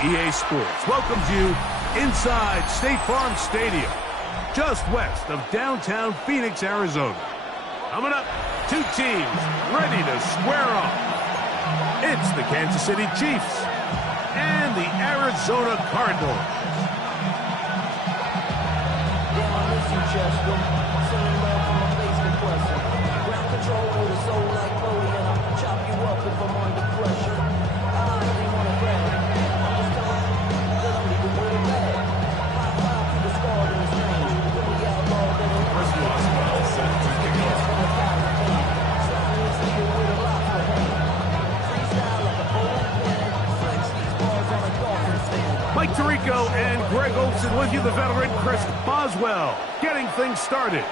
EA Sports welcomes you inside State Farm Stadium, just west of downtown Phoenix, Arizona. Coming up, two teams ready to square off. It's the Kansas City Chiefs and the Arizona Cardinals. Damn, I miss you, Chester. Sending love from a Facebook question. Ground control with a soul like Chloe, and I'll chop you up if I'm under pressure. I don't really want to brag. I'm just telling you that I'm leaving with a bag. High five to the scar in his range. When we outlaw, then it First Roswell set to kick off. sliding this nigga with a lot for him. Freestyle like a bowling pin. Flex these bars on a golfing stand. Mike Tirico and Greg Olson with you, the veteran Chris Boswell, getting things started.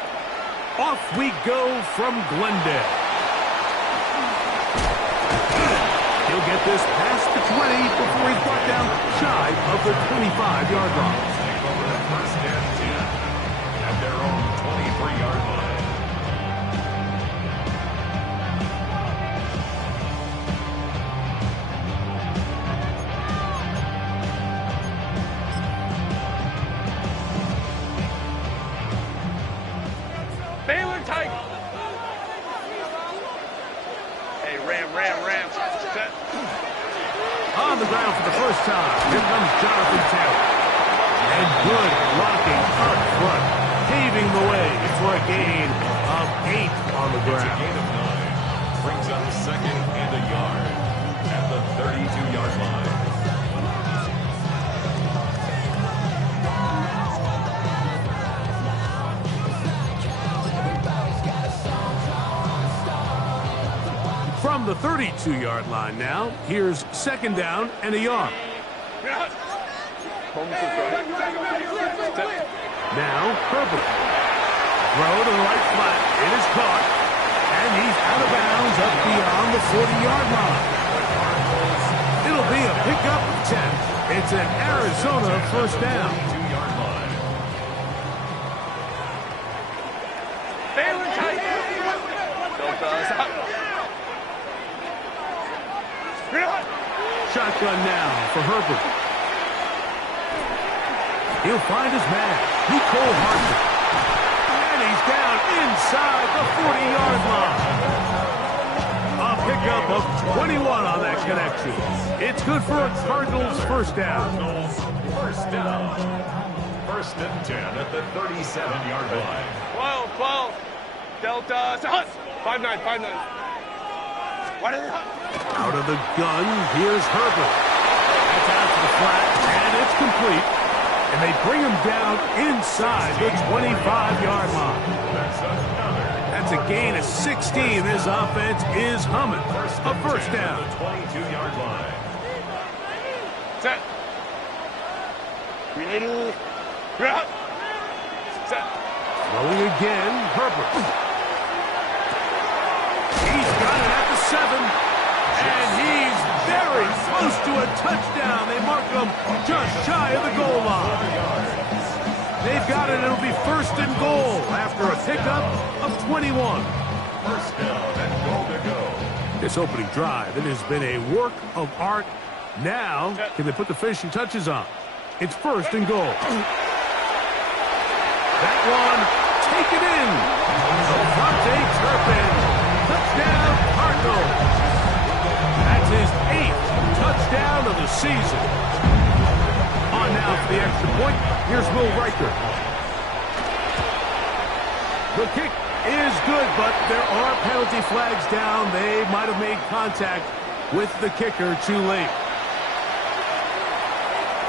Off we go from Glendale. He'll get this past the 20 before he's brought down shy of the 25-yard line. Take over the first and 10 at their own 23-yard line. Baylor tight. Hey, Ram. Set. On the ground for the first time, here comes Jonathan Taylor. And good blocking up front, paving the way for a gain of 8 on the It's a ground. gain of 9. Brings up second and a yard at the 32-yard line. From the 32-yard line now, here's second down and a yard. Home to throw. Set. Now, Herbert. Throw to the right flat. It is caught. And he's out of bounds up beyond the 40-yard line. It'll be a pickup of 10. It's an Arizona first down. 2-yard line. Baylor tight. Delta. Shotgun now for Herbert. He'll find his man, Nicole Hartman. And he's down inside the 40-yard line. A pickup of 21 on that connection. It's good for a Cardinals first down. Cardinals first down. First and 10 at the 37-yard line. 12. Delta. 5-9. What is it? Out of the gun, here's Herbert. That's out to the flat, and it's complete. And they bring him down inside the 25-yard line. That's another. That's a gain of 16. This offense is humming. A first down. 22-yard line. Set. Ready. Set. Throwing again, Herbert. He's got it at the 7. And he's very close to a touchdown. They mark him just shy of the goal line. They've got it. It'll be first and goal after a pickup of 21. First down and goal to go. This opening drive, it has been a work of art. Now, can they put the finishing touches on? It's first and goal. That one, taken in. Devontae Turpin. Touchdown, Cardinals. That's his 8th touchdown of the season. On now for the extra point, here's Will Riker. The kick is good, but there are penalty flags down. They might have made contact with the kicker too late.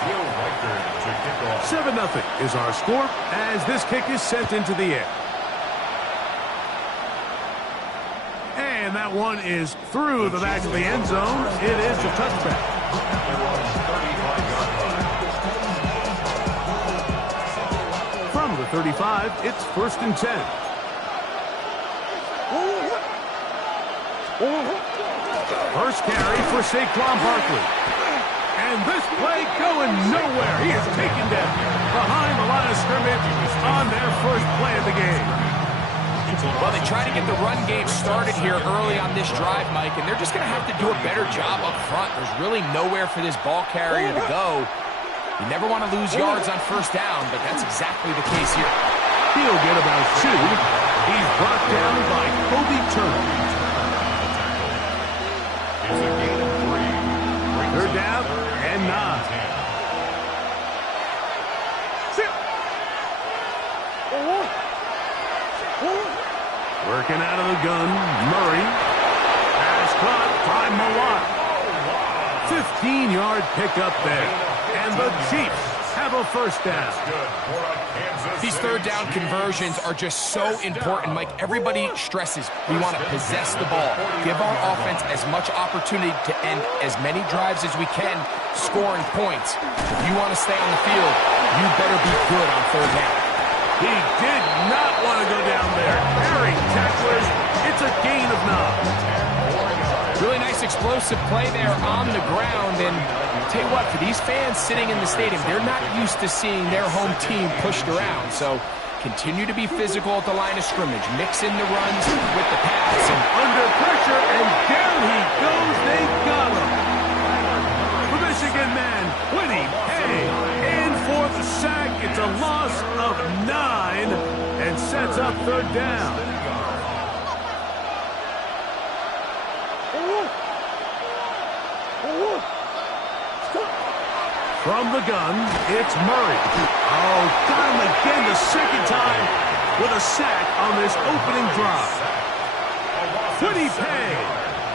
Will Riker to kick off. 7-0 is our score as this kick is sent into the air. And that one is through the back of the end zone. It is a touchback. From the 35, it's first and 10. First carry for Saquon Barkley. And this play going nowhere. He is taken down behind the line of scrimmage on their first play of the game. Well, they try to get the run game started here early on this drive, Mike, and they're just going to have to do a better job up front. There's really nowhere for this ball carrier to go. You never want to lose yards on first down, but that's exactly the case here. He'll get about 2. He's brought down by Kobe Turner. It's a gain of 3. Third down and 9. Working out of the gun, Murray. Pass caught by Malott. 15-yard pickup there. And the Chiefs have a first down. These third down conversions are just so important, Mike. Everybody stresses we want to possess the ball, give our offense as much opportunity to end as many drives as we can, scoring points. If you want to stay on the field, you better be good on third down. He did not want to go down there. Carrying tacklers, it's a gain of 9. Really nice explosive play there on the ground. And I'll tell you what, for these fans sitting in the stadium, they're not used to seeing their home team pushed around. So continue to be physical at the line of scrimmage. Mix in the runs with the pass. And under pressure, and down he goes. They got him. The Michigan man winning. Hey, and for the sack, it's a loss of 9 and sets up third down. From the gun, it's Murray. Oh, got him again the second time with a sack on this opening drive. Woody Pay.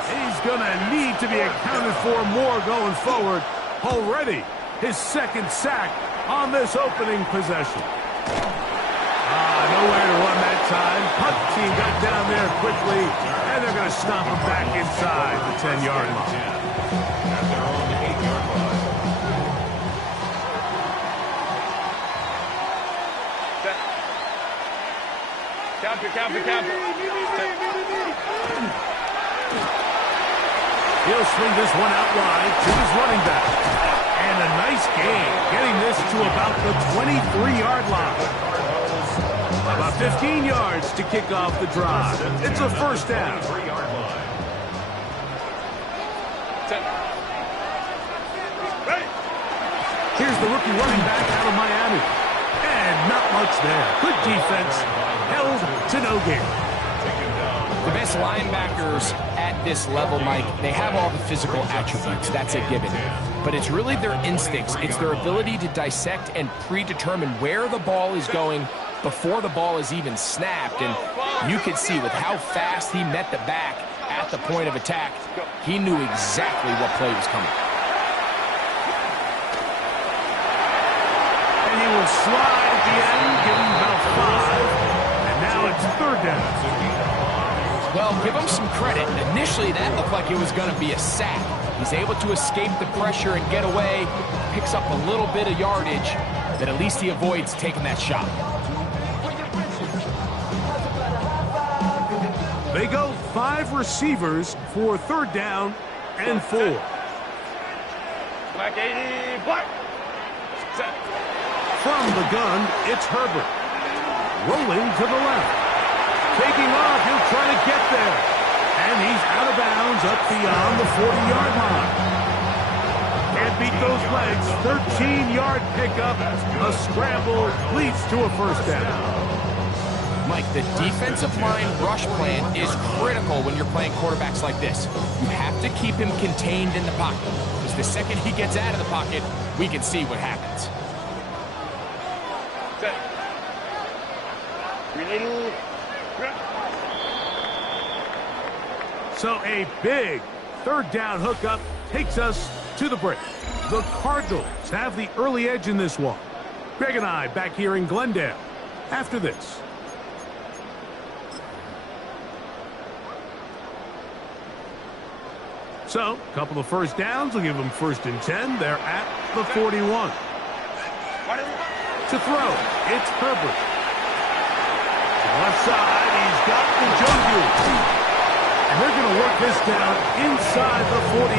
He's going to need to be accounted for more going forward. Already his second sack on this opening possession. Nowhere to run that time. Punt team got down there quickly, and they're going to stop him back inside the 10-yard line. At their own 8-yard line. Counter. He'll swing this one out wide to his running back. And a nice gain, getting this to about the 23-yard line. About 15 yards to kick off the drive. It's a first down. Here's the rookie running back out of Miami. And not much there. Good defense. Held to no gain. the best linebackers at this level, Mike, they have all the physical attributes. That's a given. But it's really their instincts. It's their ability to dissect and predetermine where the ball is going before the ball is even snapped. And you could see with how fast he met the back at the point of attack, he knew exactly what play was coming. And he will slide at the end, give him about 5. And now it's third down. Well, give him some credit. Initially, that looked like it was going to be a sack. He's able to escape the pressure and get away, picks up a little bit of yardage, but at least he avoids taking that shot. They go 5 receivers for third down and 4. Black 80, black. Set. From the gun, it's Herbert. Rolling to the left. Taking off, he'll try to get there. And he's out of bounds up beyond the 40-yard line. Can't beat those legs. 13-yard pickup. A scramble leads to a first down. Mike, the defensive line rush plan is critical when you're playing quarterbacks like this. You have to keep him contained in the pocket, because the second he gets out of the pocket, we can see what happens. Set. Little. So a big third down hookup takes us to the break. The Cardinals have the early edge in this one. Greg and I back here in Glendale after this. So, a couple of first downs will give them 1st and 10. They're at the 41. To throw, it's Herbert. To the left side, he's got the Joju. And they're going to work this down inside the 45.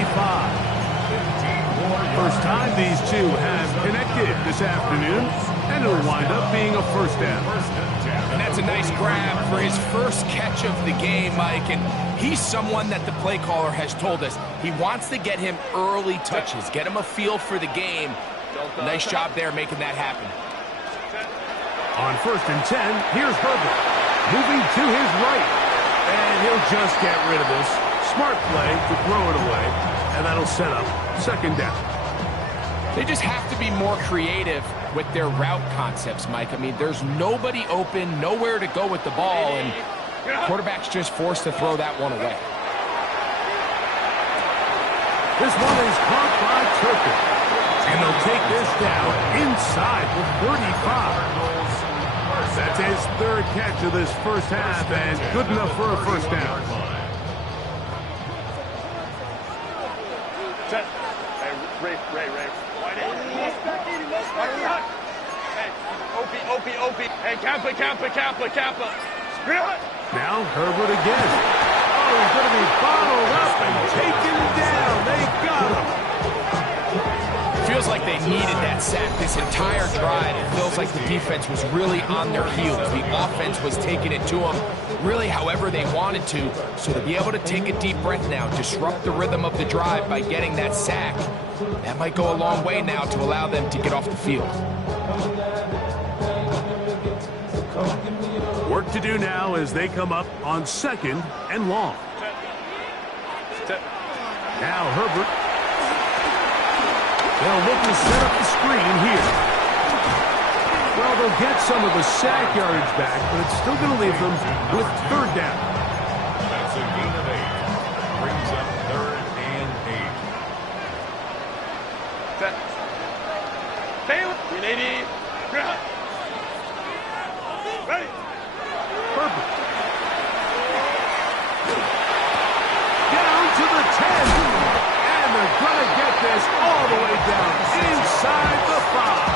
First time these two have connected this afternoon. And it'll wind up being a first down. And that's a nice grab for his first catch of the game, Mike. And he's someone that the play caller has told us he wants to get him early touches, get him a feel for the game. Nice job there making that happen. On 1st and 10, here's Herbert. Moving to his right. And he'll just get rid of this. Smart play to throw it away. And that'll set up 2nd down. They just have to be more creative with their route concepts, Mike. I mean, there's nobody open, nowhere to go with the ball, and quarterback's just forced to throw that one away. This one is caught by Turpin. And they'll take this down inside the 35. That's his 3rd catch of this first half, and good enough for a first down. Ray. Hey, Opie. Hey, Kappa. Now Herbert again. Oh, he's going to be bottled up and taken down. They got him. Feels like they needed that sack this entire drive. It feels like the defense was really on their heels. The offense was taking it to them really however they wanted to. So to be able to take a deep breath now, disrupt the rhythm of the drive by getting that sack, that might go a long way now to allow them to get off the field. Work to do now as they come up on 2nd and long. Now Herbert. They'll look to set up the screen here. Well, they'll get some of the sack yardage back, but it's still going to leave them with 3rd down. That's a gain of 8. Brings up 3rd and 8. Set. Bailey. 380. Ready. Herbert. Down to the 10. And they're going to get this all the way down inside the 5.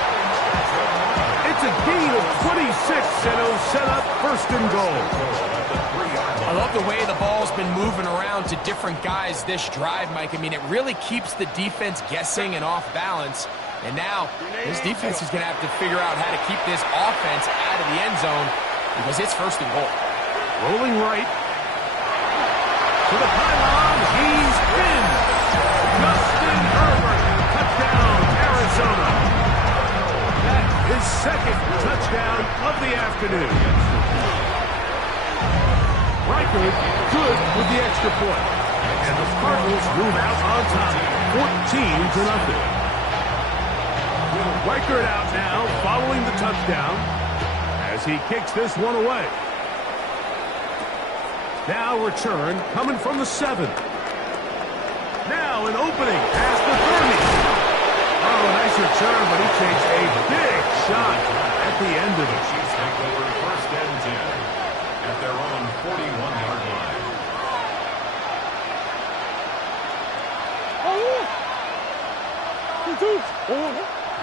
It's a gain of 26, and it'll set up 1st and goal. I love the way the ball's been moving around to different guys this drive, Mike. I mean, it really keeps the defense guessing and off balance. And now, this defense is going to have to figure out how to keep this offense out of the end zone because it's 1st and goal. Rolling right. To the pylon, he's in. Justin Herbert, touchdown, Arizona. That is 2nd touchdown of the afternoon. Reichert good with the extra point. And the Cardinals move out on top, 14-0. Reichert out now, following the touchdown, as he kicks this one away. Now return, coming from the 7. Now an opening past the 30. Oh, nice return, but he takes a big shot at the end of it. Chiefs take over 1st and 10 at their own 41-yard line.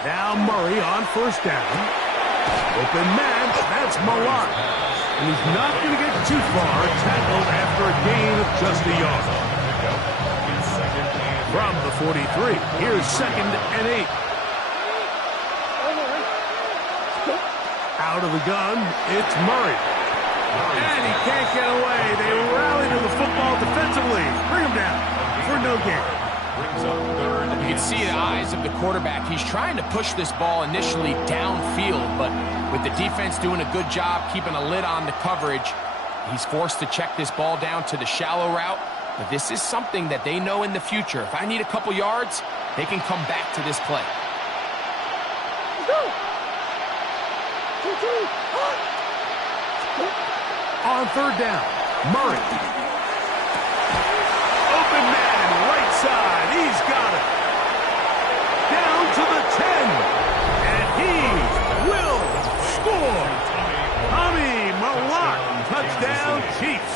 Now Murray on 1st down. Open man, that's Malott. And he's not going to get too far, tackled after a gain of just a yard. From the 43, here's 2nd and 8. Out of the gun, it's Murray. And he can't get away. They rally to the football defensively. Bring him down for no gain. You can see the eyes of the quarterback. He's trying to push this ball initially downfield, but with the defense doing a good job keeping a lid on the coverage, he's forced to check this ball down to the shallow route. But this is something that they know in the future. If I need a couple yards, they can come back to this play. On 3rd down, Murray. Open man, right side. He's got it. Down to the 10. And he will score. Tommy Malott, touchdown Chiefs.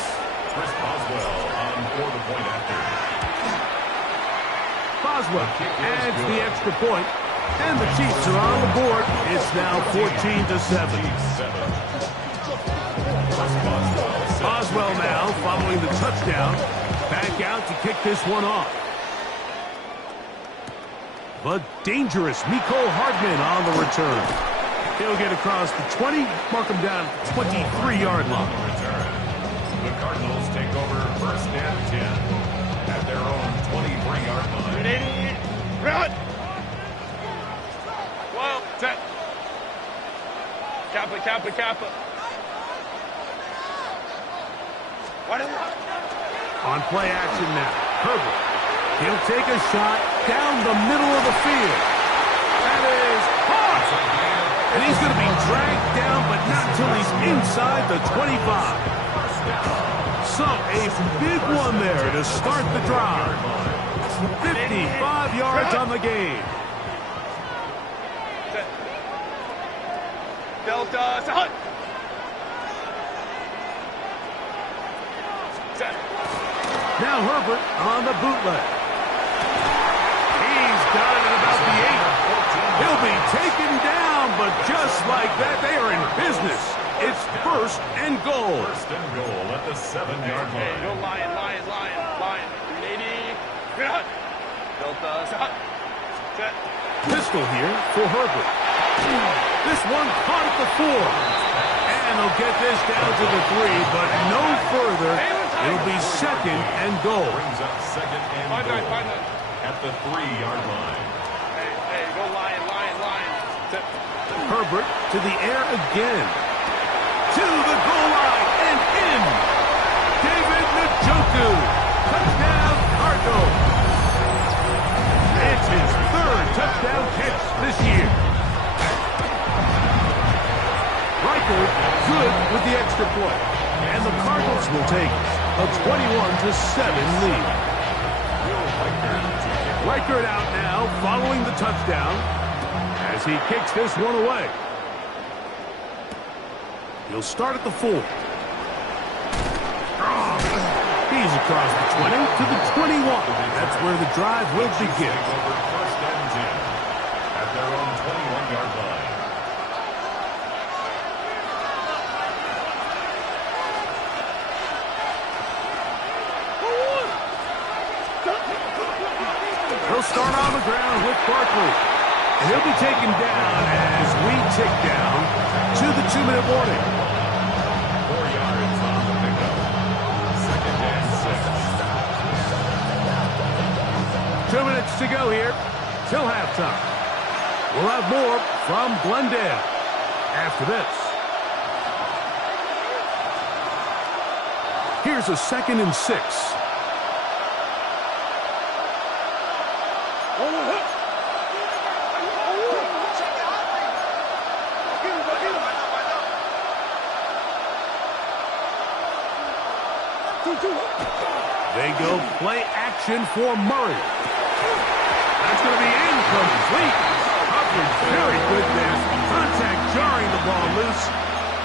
Chris Boswell on for the point after. Boswell adds the extra point, and the Chiefs are on the board. It's now 14-7. Boswell now following the touchdown. Back out to kick this one off. The dangerous Mecole Hardman on the return. He'll get across the 20, mark him down at the 23-yard line. The Cardinals take over first and 10 at their own 23-yard line. 180. Run. Well, set. Kappa, kappa, kappa. On play action now, Herbert. He'll take a shot down the middle of the field. That is hard. And he's going to be dragged down, but not until he's inside the 25. So a big one there to start the drive. 55 yards on the game. Delta, set. Set. Now Herbert on the bootleg. He's got it at about the 8. He'll be taken down, but just like that, they are in business. It's first and goal. First and goal at the 7-yard Hey, line. go lion, lion, lion, lion. 380. Run. Delta, set. Set. Pistol here for Herbert. This one caught at the 4. And he'll get this down to the 3, but no further. It'll be second and goal. Brings up second and goal at the 3-yard line. Hey, go lion, lion, lion. Set. Herbert to the air again. To the goal line and in. David Njoku. Touchdown, Cardinals. It's his 3rd touchdown catch this year. Riker good with the extra point. And the Cardinals will take a 21-7 lead. Reichert out now following the touchdown as he kicks this one away. He'll start at the 4. He's across the 20 to the 21. That's where the drive will begin. Over first and 10 at their own 21-yard line. He'll start on the ground with Barkley. And he'll be taken down as we tick down to the 2-minute warning. 4 yards on the pickup. Second and 6. 2 minutes to go here till halftime. We'll have more from Glendale after this. Here's a 2nd and 6. They go play action for Murray. That's going to be incomplete. Coverage very good there. Contact jarring the ball loose.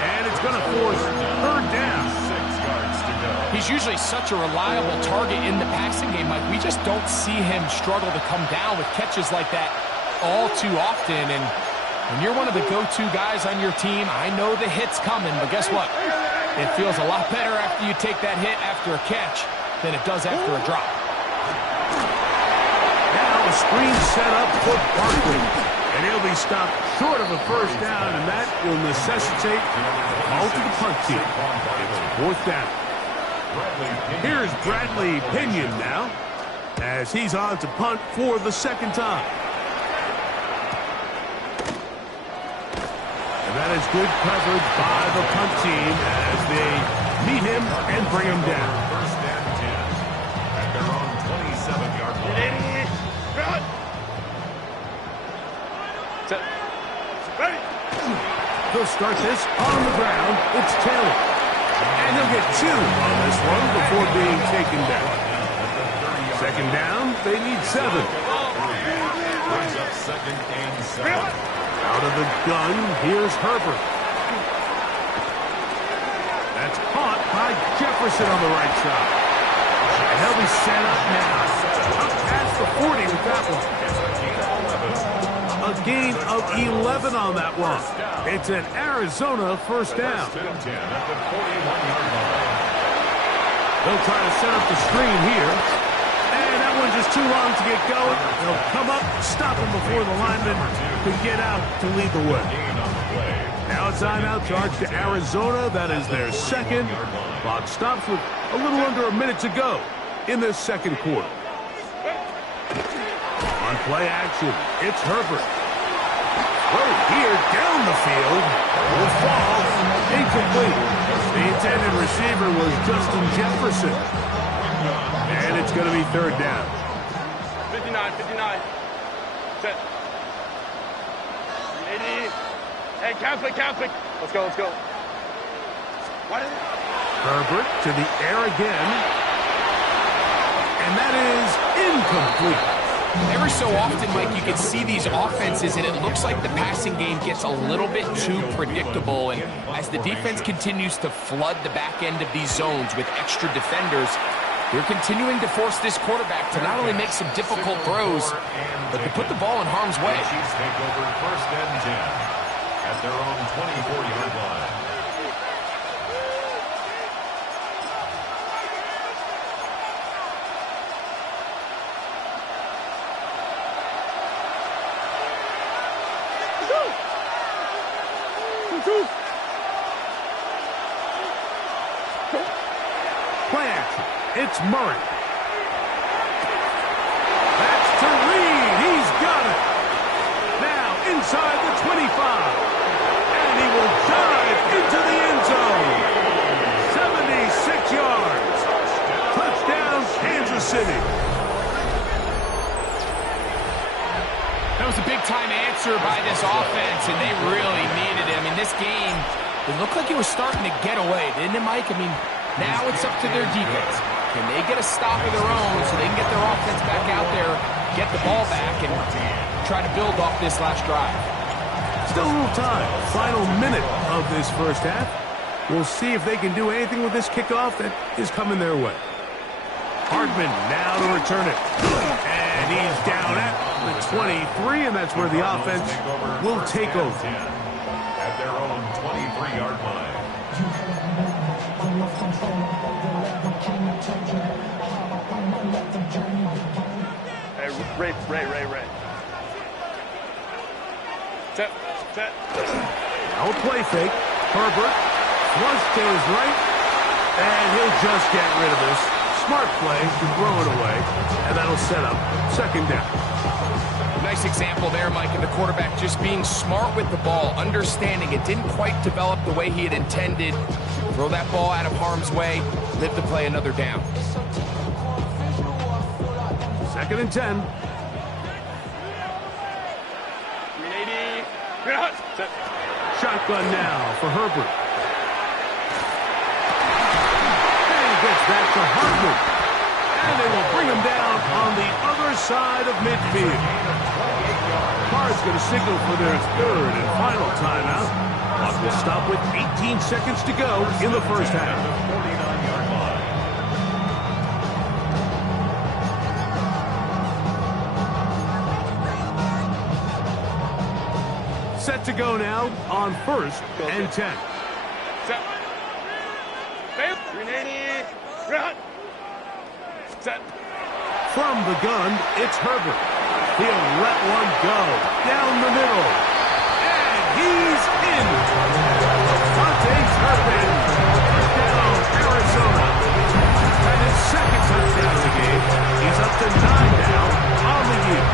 And it's going to force 3rd down. 6 yards to go. He's usually such a reliable target in the passing game, Mike. We just don't see him struggle to come down with catches like that all too often. And when you're one of the go-to guys on your team, I know the hit's coming, but guess what? It feels a lot better after you take that hit after a catch than it does after a drop. Now a screen set up for Barkley. And he'll be stopped short of a first down, and that will necessitate a call to the punt team. It's 4th down. Here's Bradley Pinion now, as he's on to punt for the 2nd time. And that is good coverage by the punt team as they meet him and bring him down. First and 10 at their own 27-yard line. 180. Run. Set. Ready. He'll start this on the ground. It's Taylor. And he'll get 2 on this one before being taken down. 2nd down, they need 7. Brings up 2nd and 7. Out of the gun, here's Herbert. That's caught by Jefferson on the right side. And he'll be set up now. Up past the 40 with that one. A gain of 11 on that one. It's an Arizona first down. First and 10 at the 41-yard line. They'll try to set up the screen here. And that one's just too long to get going. They'll come up, stop him before the lineman can get out to lead the way. Gain on the play Now a timeout charge to Arizona. That is their second. Clock stops with a little under a minute to go in the second quarter. On play action, it's Herbert. Throw here down the field. Will fall. Incomplete. The intended receiver was Justin Jefferson. And it's going to be third down. 59. Set. 80. Hey, Catholic. Let's go. What is it? Herbert to the air again. And that is incomplete. Every so often, Mike, you can see these offenses, and it looks like the passing game gets a little bit too predictable. And as the defense continues to flood the back end of these zones with extra defenders, they're continuing to force this quarterback to not only make some difficult throws, but to put the ball in harm's way. Chiefs take over first and 10 at their own 24-yard line. Play action. It's Murray. That's to Reed. He's got it. Now inside the 25. And he will dive into the end zone. 76 yards. Touchdown, Kansas City. That was a big-time answer by this offense, and they really needed it. I mean, this game, it looked like it was starting to get away, didn't it, Mike? I mean, now it's up to their defense. Can they get a stop of their own so they can get their offense back out there, get the ball back, and try to build off this last drive? Still a little time. Final minute of this first half. We'll see if they can do anything with this kickoff that is coming their way. Hardman now to return it. And he's down at the 23, and that's where the offense will take over. At their own 23-yard line. Hey, Ray. Set. Now a play fake. Herbert flush to his right, and he'll just get rid of this. Smart play to throw it away, and that'll set up second down. Nice example there, Mike, of the quarterback just being smart with the ball, understanding it didn't quite develop the way he had intended. Throw that ball out of harm's way, live to play another down. Second and 10. 380. Set. Shotgun now for Herbert. And he gets back to Hardman. And they will bring him down on the other side of midfield. Cards going to signal for their third and final timeout. Clock will stop with 18 seconds to go in the first half. 49-yard line. Set to go now on first and 10. Set. 380. Run. Set. From the gun, it's Herbert. He'll let one go down the middle. And he's in. Fontaine Turpin. Touchdown, Arizona. And his second touchdown of the game. He's up to 9 now on the year.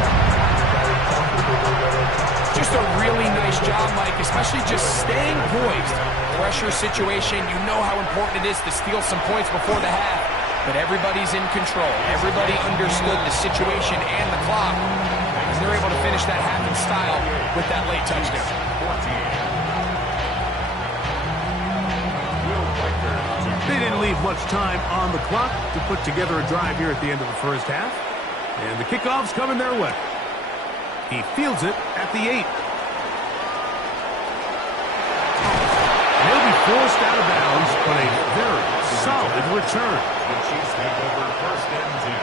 Just a really nice job, Mike, especially just staying poised. Pressure situation, you know how important it is to steal some points before the half. But everybody's in control. Everybody understood the situation and the clock. And they're able to finish that half in style with that late touchdown. They didn't leave much time on the clock to put together a drive here at the end of the first half. And the kickoff's coming their way. He fields it at the 8. He'll be forced out of bounds, but a very solid return. The Chiefs take over first and 10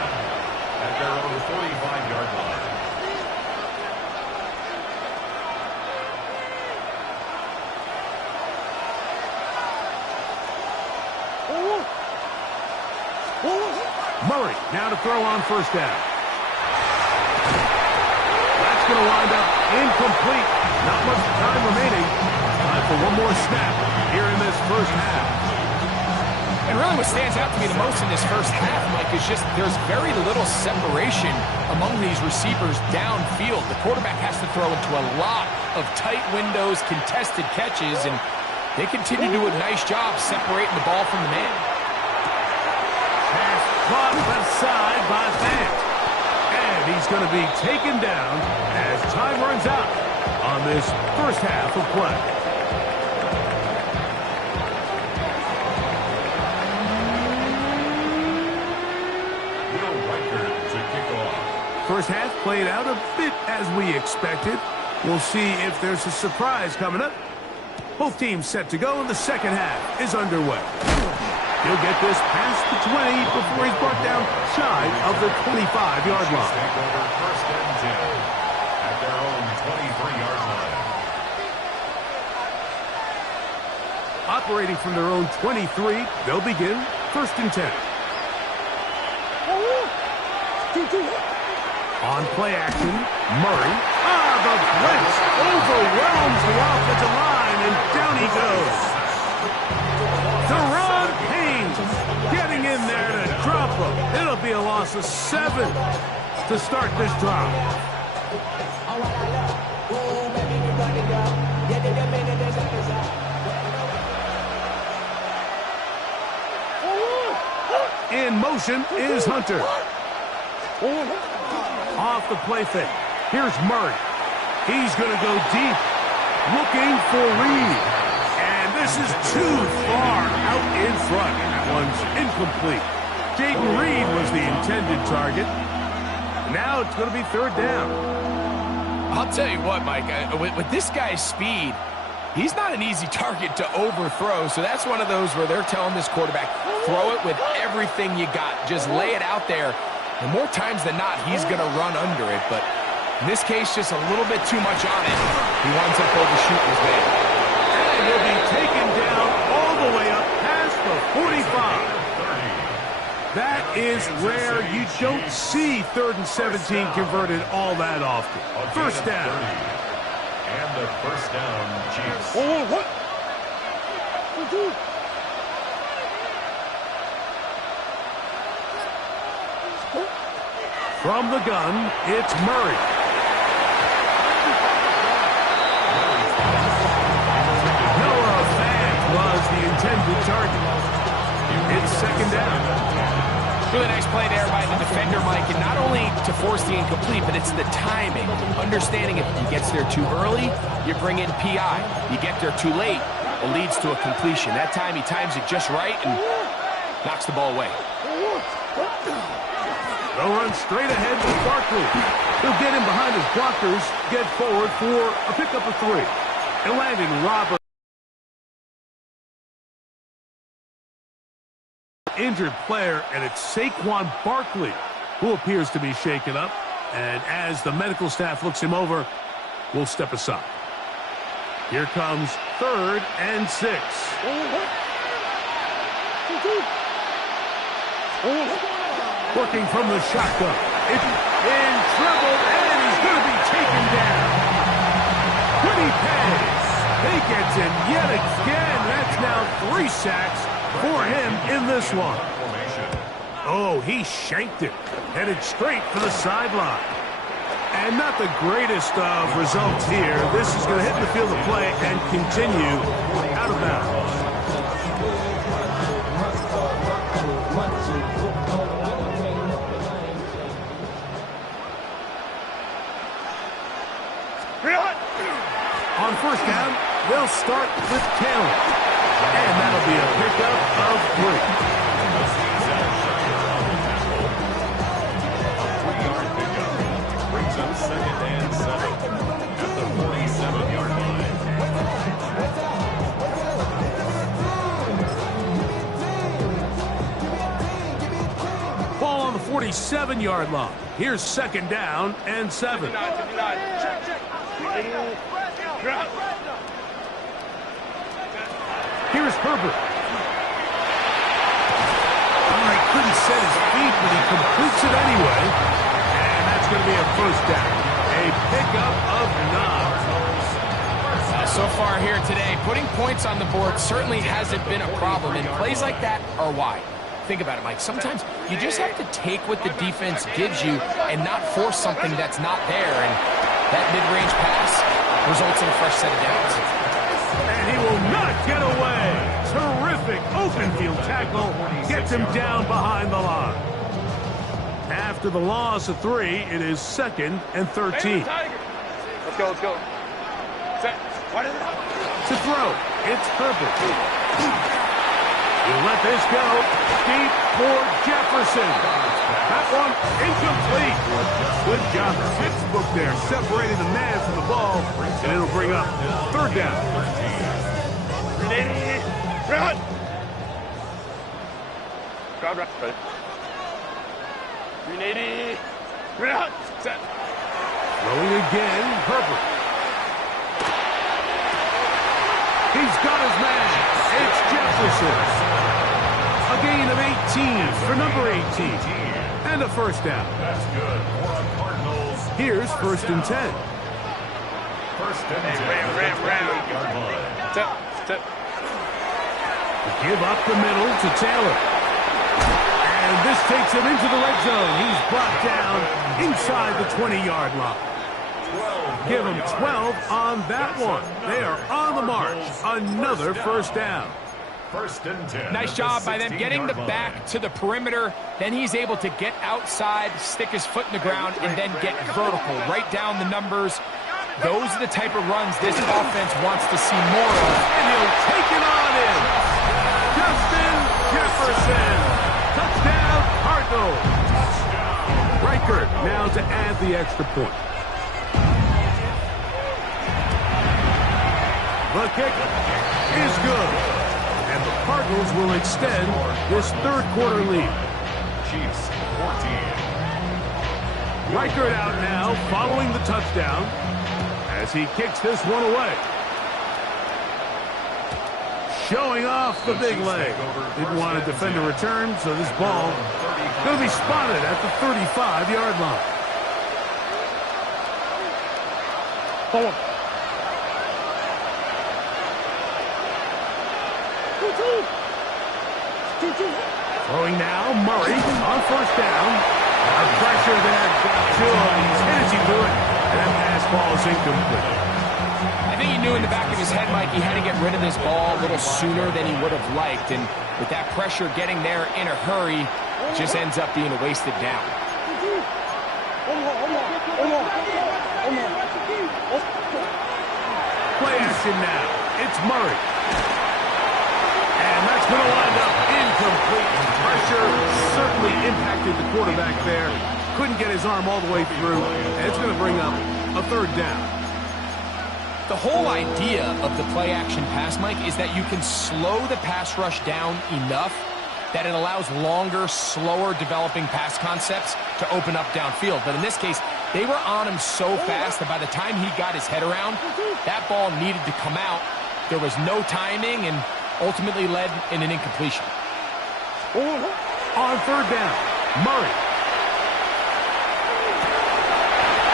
at their own 45-yard line. Murray now to throw on first down. That's going to wind up incomplete. Not much time remaining. Time for one stands out to me the most in this first half, Mike, is just there's very little separation among these receivers downfield. The quarterback has to throw into a lot of tight windows, contested catches, and they continue to do a nice job separating the ball from the man. Pass caught aside by Fant. And he's going to be taken down as time runs out on this first half of play. First half played out a bit as we expected. We'll see if there's a surprise coming up. Both teams set to go, and the second half is underway. He'll get this past the 20 before he's brought down shy of the 25-yard line. Take over first and 10 at their own 23-yard line. Operating from their own 23, they'll begin first and 10. On play action, Murray. The blitz overwhelms the offensive line, and down he goes. Deron Payne getting in there to drop him. It'll be a loss of 7 to start this drive. In motion is Hunter. Off the play fake. Here's Murray. He's going to go deep, looking for Reed. And this is too far out in front. That one's incomplete. Jaden Reed was the intended target. Now it's going to be third down. I'll tell you what, Mike, with this guy's speed, he's not an easy target to overthrow. So that's one of those where they're telling this quarterback, throw it with everything you got. Just lay it out there. And more times than not, he's going to run under it. But in this case, just a little bit too much on it. He winds up overshooting his man. And he'll be taken down all the way up past the 45. That is rare. You don't see 3rd and 17 converted all that often. First down. And the first down, Chiefs. From the gun, it's Murray. Noah Fant was the intended target. It's second down. Really nice play there by the defender, Mike, and not only to force the incomplete, but it's the timing. Understanding if he gets there too early, you bring in PI. You get there too late, it leads to a completion. That time he times it just right and knocks the ball away. They'll run straight ahead with Barkley. He'll get in behind his blockers, get forward for a pickup of 3. It landed Robert. Injured player, and it's Saquon Barkley who appears to be shaken up. And as the medical staff looks him over, we'll step aside. Here comes 3rd and 6. Working from the shotgun. It's in trouble, and he's going to be taken down. Pretty pass. He gets him yet again. That's now 3 sacks for him in this one. Oh, he shanked it. Headed straight for the sideline. And not the greatest of results here. This is going to hit the field of play and continue out of bounds. On first down, they'll start with Taylor. And that'll be a pickup of 3. A 3-yard pickup brings up second and 7 at the 47-yard line. Ball on the 47-yard line. Here's second down and 7. Here's Herbert. He couldn't set his feet, but he completes it anyway. And that's going to be a first down. A pickup of 9. So far here today, putting points on the board certainly hasn't been a problem, and plays like that are why. Think about it, Mike. Sometimes you just have to take what the defense gives you and not force something that's not there. And that mid-range pass results in a fresh set of downs. And he will not get away. Terrific open field tackle. Gets him down behind the line. After the loss of 3, it is 2nd and 13. Let's go, let's go. Set. To throw, it's Herbert. You let this go. Deep for Jefferson. That one incomplete. Good job. 6 book there, separating the man from the ball, and it'll bring up 3rd down. Run! Crowd run. Ready. 380. Run! Set. Throwing again, Herbert. He's got his man. It's Jefferson. A gain of 18 for number 18. And a 1st down. That's good for the Cardinals. Here's 1st and 10. 1st and 10. Ram. Step. Give up the middle to Taylor. And this takes him into the red zone. He's brought down inside the 20-yard line. Give him 12 on that one. They are on the march. Another 1st down. 1st and 10. Nice job by them getting the back to the perimeter. Then he's able to get outside, stick his foot in the ground, and then get vertical. Right down the numbers. Those are the type of runs this offense wants to see more of. And he'll take it on in. Justin Jefferson. Touchdown, Cardinals. Riker now to add the extra point. The kick is good. And the Cardinals will extend this 3rd quarter lead. Chiefs 14. Riker out now following the touchdown as he kicks this one away. Showing off the big leg. Didn't want to defend a return, so this ball going to be spotted at the 35-yard line. Throwing now, Murray on 1st down. The pressure there got to him. He's hit as he threw it, and that pass ball is incomplete. I think he knew in the back of his head, Mike, he had to get rid of this ball a little sooner than he would have liked. And with that pressure getting there in a hurry, it just ends up being a wasted down. Play action now. It's Murray. And that's going to wind up incomplete. Pressure certainly impacted the quarterback there. Couldn't get his arm all the way through. And it's going to bring up a 3rd down. The whole idea of the play-action pass, Mike, is that you can slow the pass rush down enough that it allows longer, slower developing pass concepts to open up downfield. But in this case, they were on him so fast that by the time he got his head around, that ball needed to come out. There was no timing and ultimately led in an incompletion. On 3rd down, Murray.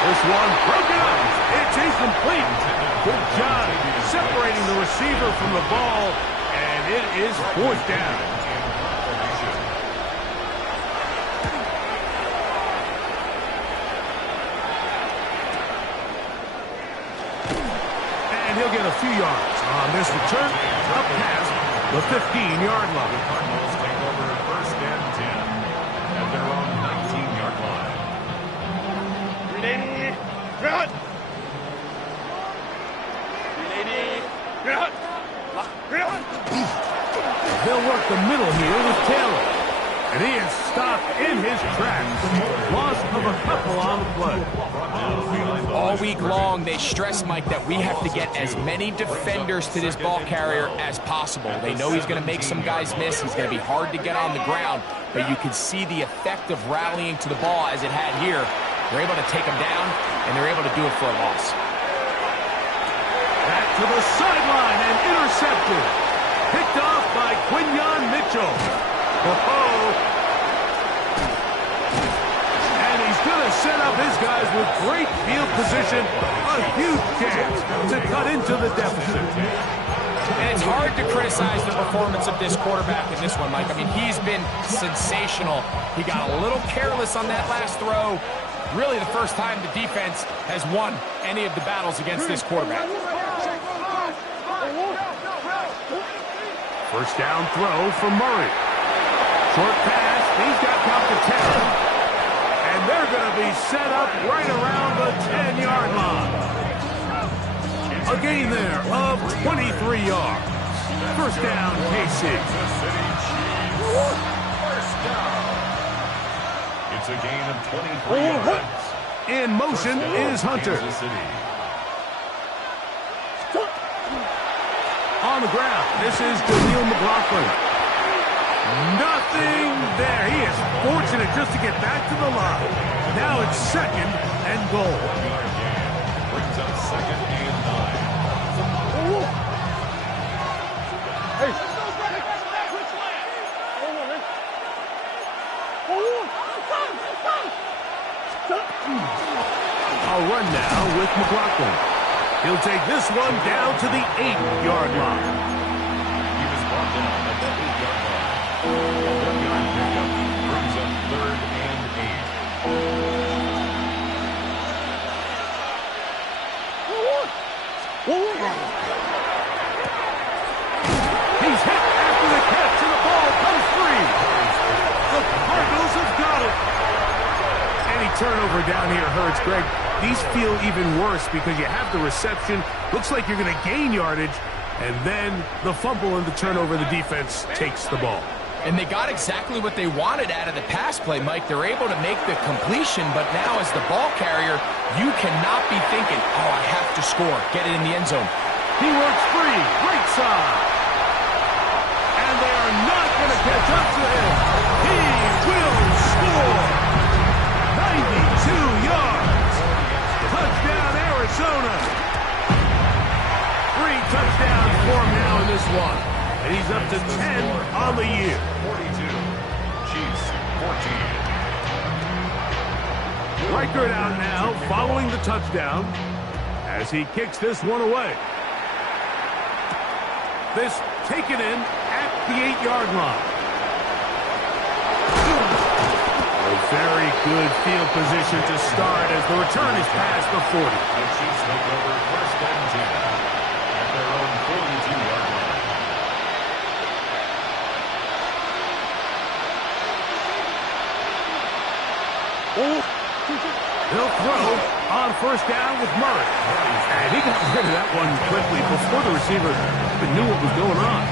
This one broken up. It's incomplete. Good job separating the receiver from the ball, and it is 4th down. And he'll get a few yards on this return up past the 15-yard line. The Cardinals take over 1st and 10 at their own 19-yard line. 380. Run! 380. Run! Run! They'll work the middle here with Taylor. And he is stopped in his tracks. Loss of a couple on the play. All week long, they stress, Mike, that we have to get as many defenders to this ball carrier as possible. They know he's going to make some guys miss. He's going to be hard to get on the ground. But you can see the effect of rallying to the ball as it had here. They're able to take him down, and they're able to do it for a loss. Back to the sideline and intercepted. Picked off by Quinyon Mitchell. And he's going to set up his guys with great field position. A huge chance to cut into the deficit. And it's hard to criticize the performance of this quarterback in this one, Mike. I mean, he's been sensational. He got a little careless on that last throw. Really the first time the defense has won any of the battles against this quarterback. First down throw for Murray. Short pass. He's got count to 10. And they're going to be set up right around the 10-yard line. A gain there of 23 yards. First down, KC. First down. It's a gain of 23 yards. In motion is Hunter. On the ground, this is Daniil McLaughlin. Nothing there. He is fortunate just to get back to the line. Now it's second and goal. Brings up second and 9. I'll run now with McLaughlin. He'll take this one down to the 8-yard line. He was brought down at the 8-yard line. A 1-yard pickup brings up third and 8. He's hit after the catch, and the ball comes free. The Cardinals have got it. Any turnover down here hurts, Greg. These feel even worse because you have the reception. Looks like you're going to gain yardage, and then the fumble and the turnover, the defense takes the ball. And they got exactly what they wanted out of the pass play, Mike. They're able to make the completion, but now as the ball carrier, you cannot be thinking, oh, I have to score, get it in the end zone. He works free, right side. And they are not going to catch up to him. He will score. 92 yards. Touchdown, Arizona. 3 touchdowns for him now in this one. And he's up to 10 on the year. 42. Chiefs, 14. Reichert out now, following the touchdown, as he kicks this one away. This taken in at the 8-yard line. A very good field position to start as the return is past the 40. The Chiefs take over first and 10 at their own 42-yard line. He'll throw on first down with Murray. And he got rid of that one quickly before the receiver even knew what was going on.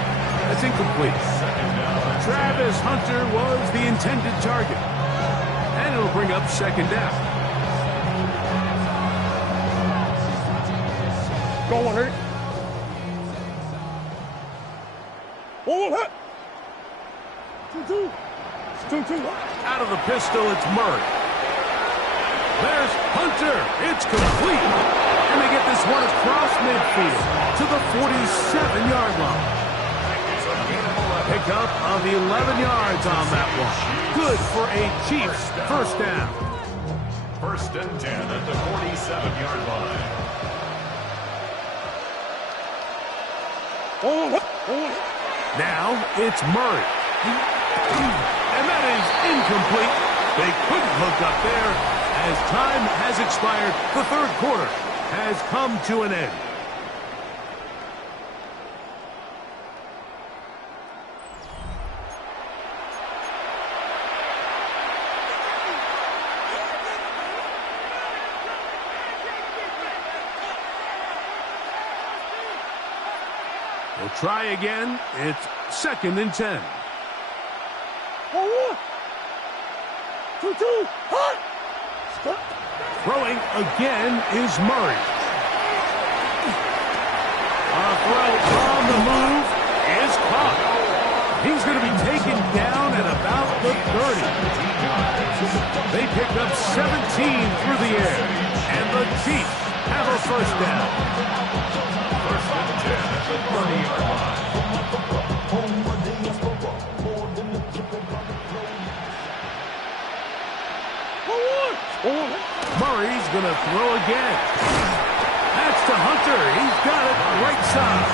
That's incomplete. Travis Hunter was the intended target. And it'll bring up second down. Go on, hurt. Oh, hit. 2-2. 2-2. Out of the pistol, it's Murray. There's Hunter. It's complete. And they get this one across midfield to the 47-yard line. Pick up of 11 yards on that one. Good for a Chiefs first down. First and 10 at the 47-yard line. Now it's Murray. And that is incomplete. They couldn't hook up there. As time has expired, the third quarter has come to an end. They'll try again. It's second and 10. 2-2. Hot. Throwing again is Murray. A throw on the move is caught. He's going to be taken down at about the 30. They pick up 17 through the air, and the Chiefs have a first down. First and 10 at the 30-yard line. Murray's going to throw again. That's to Hunter. He's got it right side.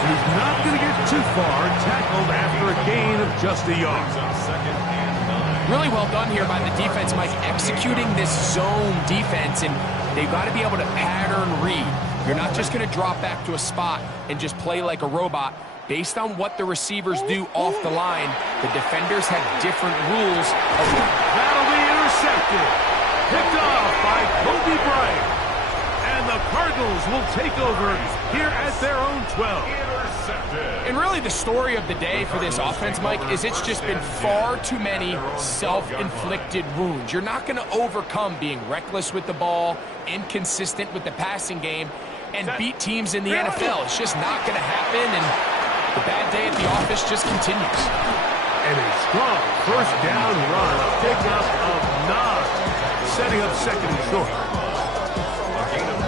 And he's not going to get too far, tackled after a gain of just a yard. Second and 9. Really well done here by the defense, Mike, executing this zone defense, and they've got to be able to pattern read. You're not just going to drop back to a spot and just play like a robot. Based on what the receivers do off the line, the defenders have different rules. That'll be intercepted. Picked off by Kobe Bryant. And the Cardinals will take over here at their own 12. And really the story of the day for this offense, Mike, is it's just been far too many self-inflicted wounds. You're not going to overcome being reckless with the ball, inconsistent with the passing game, and beat teams in the NFL. It's just not going to happen, and the bad day at the office just continues. And a strong first down run, a pickup of 9, setting up second and short. A gain of 9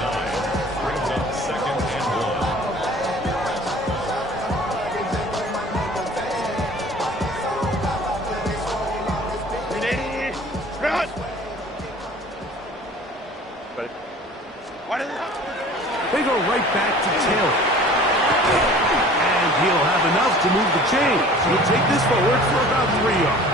brings up second and 1. Ready, run. But what is it? They go right back to Taylor. And he'll have enough to move the chains. He'll take this forward for about 3 yards.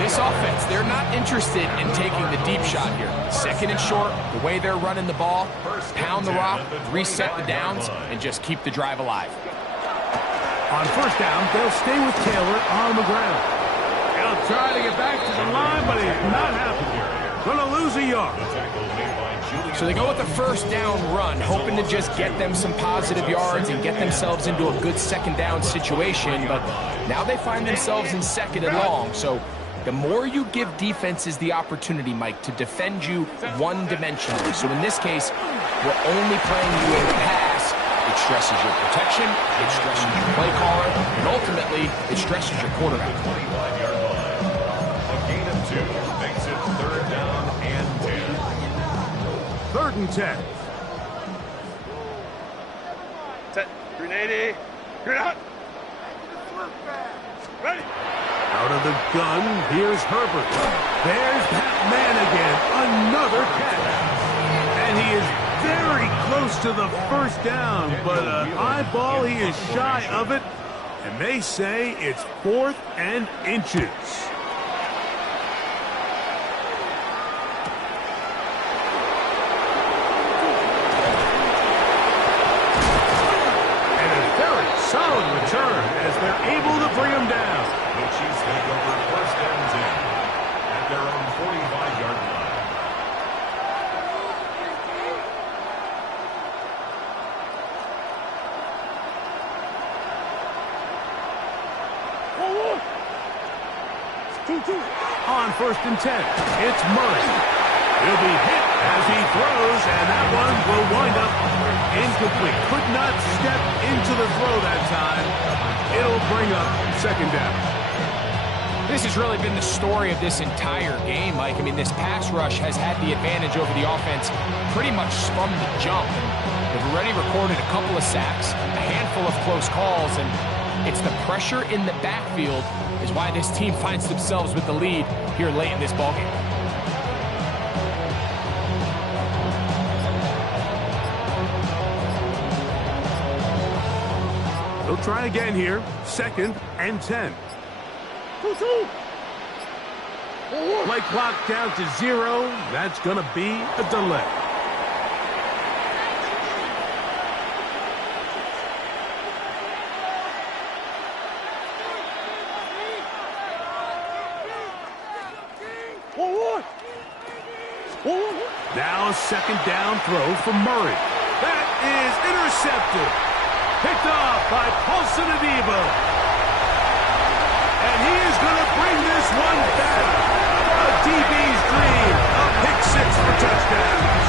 This offense, they're not interested in taking the deep shot here. Second and short, the way they're running the ball, pound the rock, reset the downs, and just keep the drive alive. On first down, they'll stay with Taylor on the ground. He'll try to get back to the line, but he's not happening. Gonna lose a yard. So they go with the first down run, hoping to just get them some positive yards and get themselves into a good second down situation, but now they find themselves in second and long. So the more you give defenses the opportunity, Mike, to defend you one-dimensionally. So in this case, we're only playing you in the pass. It stresses your protection, it stresses your play caller, and ultimately, it stresses your quarterback. 25-yard line. A gain of 2 makes it third down and 10. 3rd and 10. Set. 380. You're out. Ready. Out of the gun, here's Herbert. There's Pat Man again, another catch. And he is very close to the first down, but an eyeball, he is shy of it. And they say it's 4th and inches. And a very solid return as they're able to bring him down. The Chiefs take over first and 10 at their own 45-yard line. On 1st and 10, it's Murray. He'll be hit as he throws, and that one will wind up incomplete. Could not step into the throw that time. It'll bring up second down. This has really been the story of this entire game, Mike. I mean, this pass rush has had the advantage over the offense pretty much from the jump. They've already recorded a couple of sacks, a handful of close calls, and it's the pressure in the backfield is why this team finds themselves with the lead here late in this ballgame. They'll try again here. 2nd and 10. Play clock down to 0. That's going to be a delay. Now a second down throw from Murray. That is intercepted. Picked off by Paulson Adebo. And he is going to bring this one back. A DB's dream. A pick 6 for touchdowns.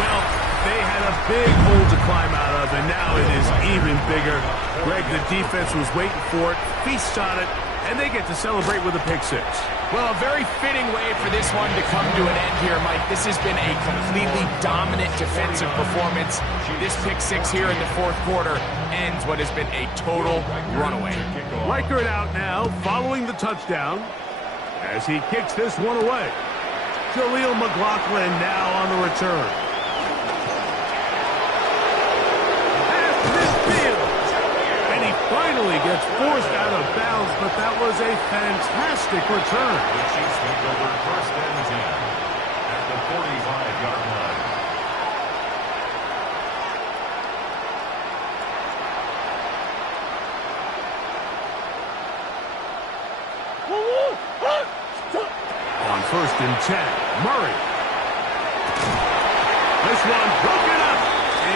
Well, they had a big hole to climb out of, and now it is even bigger. Greg, the defense was waiting for it, feasts on it, and they get to celebrate with a pick 6. Well, a very fitting way for this one to come to an end here, Mike. This has been a completely dominant defensive performance. This pick 6 here in the 4th quarter ends what has been a total runaway. Reichert out now, following the touchdown, as he kicks this one away. Jaleel McLaughlin now on the return. gets forced out of bounds, but that was a fantastic return. The Chiefs take over first and 10 at the 45-yard line. On first and 10, Murray. This one broken up.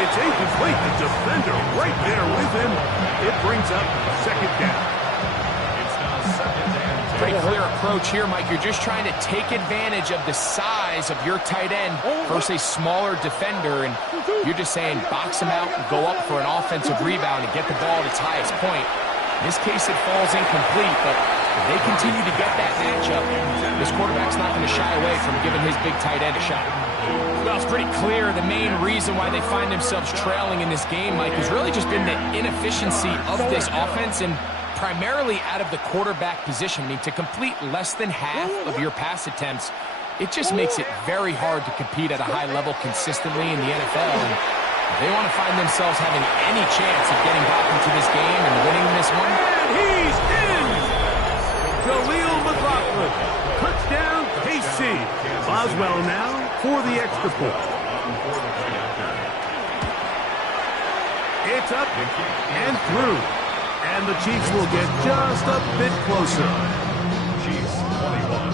It's incomplete. The defender right there with him. It brings up second down. It's now second and 10. Pretty clear approach here, Mike. You're just trying to take advantage of the size of your tight end versus a smaller defender, and you're just saying box him out, go up for an offensive rebound, and get the ball at its highest point. In this case, it falls incomplete, but if they continue to get that matchup, this quarterback's not going to shy away from giving his big tight end a shot. Well, it's pretty clear the main reason why they find themselves trailing in this game, Mike, has really just been the inefficiency of this offense and primarily out of the quarterback position. I mean, to complete less than half of your pass attempts, it just makes it very hard to compete at a high level consistently in the NFL. And if they want to find themselves having any chance of getting back into this game and winning this one. And he's in! Jaleel McLaughlin. Touchdown, KC. Boswell now for the extra point. It's up and through. And the Chiefs will get just a bit closer. Chiefs 21.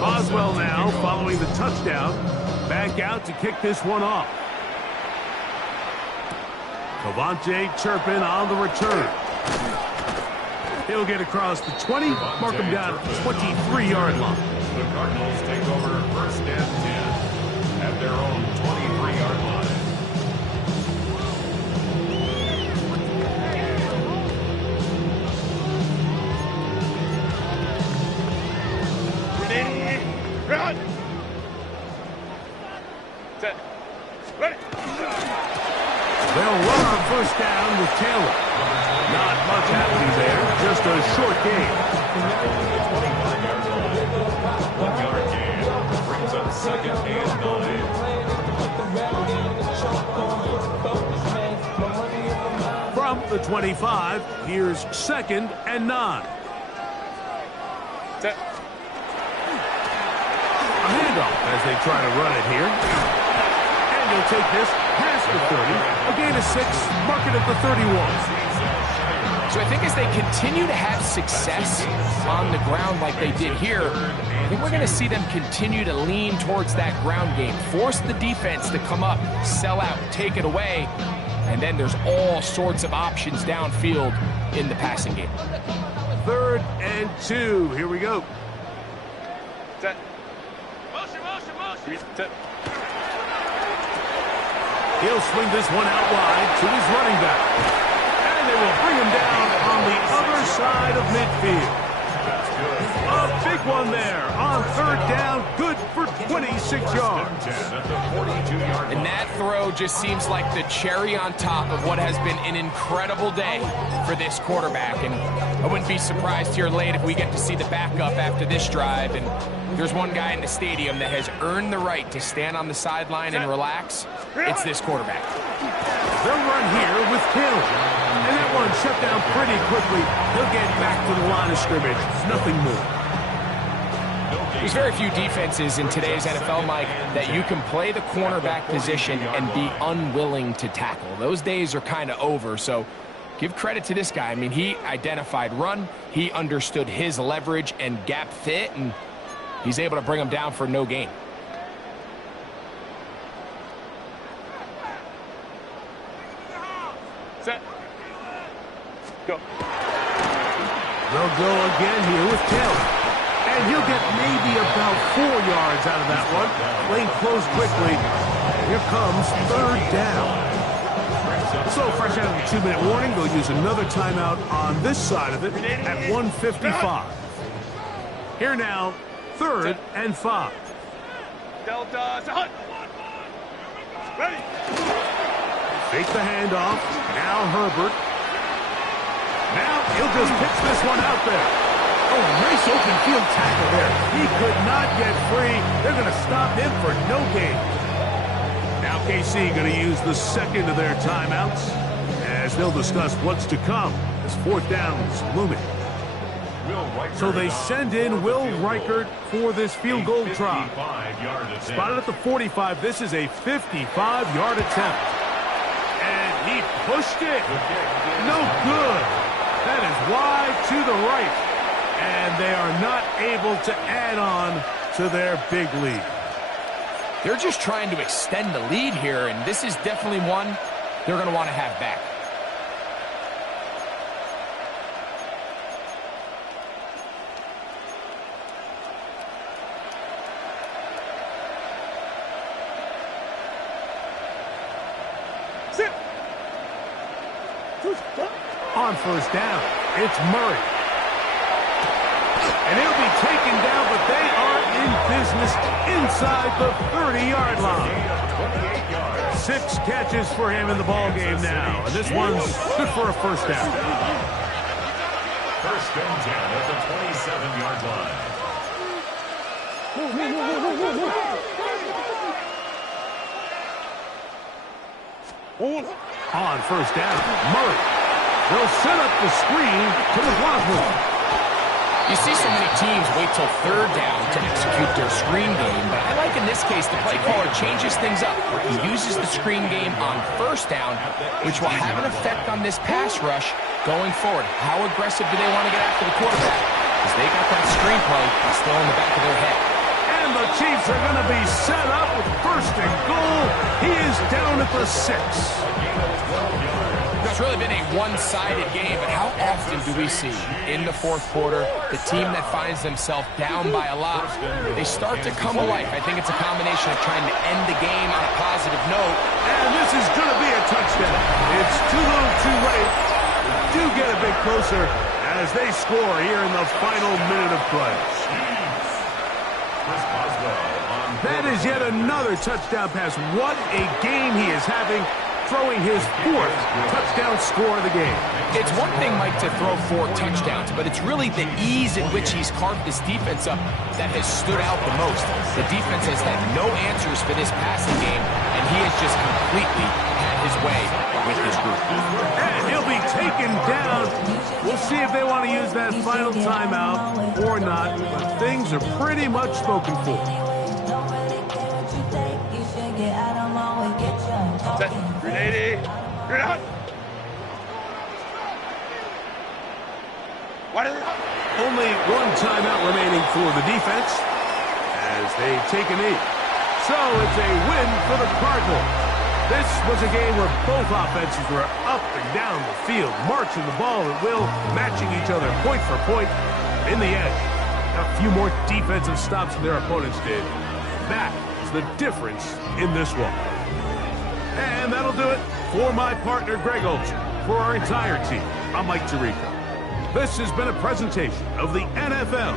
Boswell now following the touchdown. Back out to kick this one off. Cavante Turpin on the return. He'll get across the 20, mark him down at the 23-yard line. The Cardinals take over first and 10 at their own 23-yard line. Run! Set. Ready! They'll run on first down with Taylor. Not much happening there, just a short game. 1-yard gain brings up second and 9. From the 25, here's second and 9. Set. A handoff as they try to run it here. And you'll take this past the 30. A gain of 6, mark it at the 31. So I think as they continue to have success on the ground like they did here, I think we're going to see them continue to lean towards that ground game. Force the defense to come up, sell out, take it away, and then there's all sorts of options downfield in the passing game. 3rd and 2. Here we go. Set. Motion. Set. He'll swing this one out wide to his running back. And they will bring him down on the other side of midfield. A big one there on 3rd down. Good for 26 yards. And that throw just seems like the cherry on top of what has been an incredible day for this quarterback. And I wouldn't be surprised here late if we get to see the backup after this drive. And there's one guy in the stadium that has earned the right to stand on the sideline and relax. It's this quarterback. They'll run here with Hill. And that one shut down pretty quickly. He'll get back to the line of scrimmage. Nothing more. There's very few defenses in today's NFL, Mike, that you can play the cornerback position and be unwilling to tackle. Those days are kind of over, so give credit to this guy. I mean, he identified run, he understood his leverage and gap fit, and he's able to bring him down for no gain. Set. Go. They'll go again here with Taylor. And he'll get maybe about 4 yards out of that one. Lane closed quickly. Here comes 3rd down. So fresh out of the 2-minute warning, they'll use another timeout on this side of it at 1:55. Here now, 3rd and 5. Delta. Set. Ready. Fake the handoff. Now Herbert. Now he'll just pitch this one out there. Oh, nice open field tackle there. He could not get free. They're going to stop him for no gain. Now OKC going to use the second of their timeouts as they'll discuss what's to come as fourth down's looming. So they send in Will Reichert for this field goal try. Spotted at the 45. This is a 55-yard attempt. And he pushed it. No good. That is wide to the right. And they are not able to add on to their big lead. They're just trying to extend the lead here, and this is definitely one they're going to want to have back. On first down, it's Murray. And he'll be taken down, but they are in business inside the 30-yard line. 6 catches for him in the ballgame now. And this one's good for a first down. First and 10 at the 27-yard line. On first down, Murray. They'll set up the screen to the McLaughlin. You see so many teams wait till third down to execute their screen game, but I like in this case the play caller changes things up. He uses the screen game on first down, which will have an effect on this pass rush going forward. How aggressive do they want to get after the quarterback? Because they got that screen play still in the back of their head. And the Chiefs are going to be set up with first and goal. He is down at the 6. It's really been a one-sided game, but how often do we see in the fourth quarter the team that finds themselves down by a lot, they start to come alive? I think it's a combination of trying to end the game on a positive note. And this is going to be a touchdown. It's too little too late. Do get a bit closer as they score here in the final minute of play. That is yet another touchdown pass. What a game he is having, throwing his 4th touchdown score of the game. It's one thing, Mike, to throw 4 touchdowns, but it's really the ease in which he's carved this defense up that has stood out the most. The defense has had no answers for this passing game, and he has just completely had his way with his group. And he'll be taken down. We'll see if they want to use that final timeout or not, but things are pretty much spoken for. Set. 380. You're out. What is it? Only one timeout remaining for the defense as they take a knee. So it's a win for the Cardinals. This was a game where both offenses were up and down the field, marching the ball at will, matching each other point for point. In the end, a few more defensive stops than their opponents did. That is the difference in this one. And that'll do it for my partner, Greg Olson. For our entire team, I'm Mike Tirico. This has been a presentation of the NFL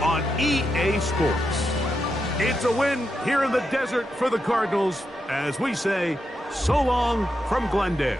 on EA Sports. It's a win here in the desert for the Cardinals as we say, so long from Glendale.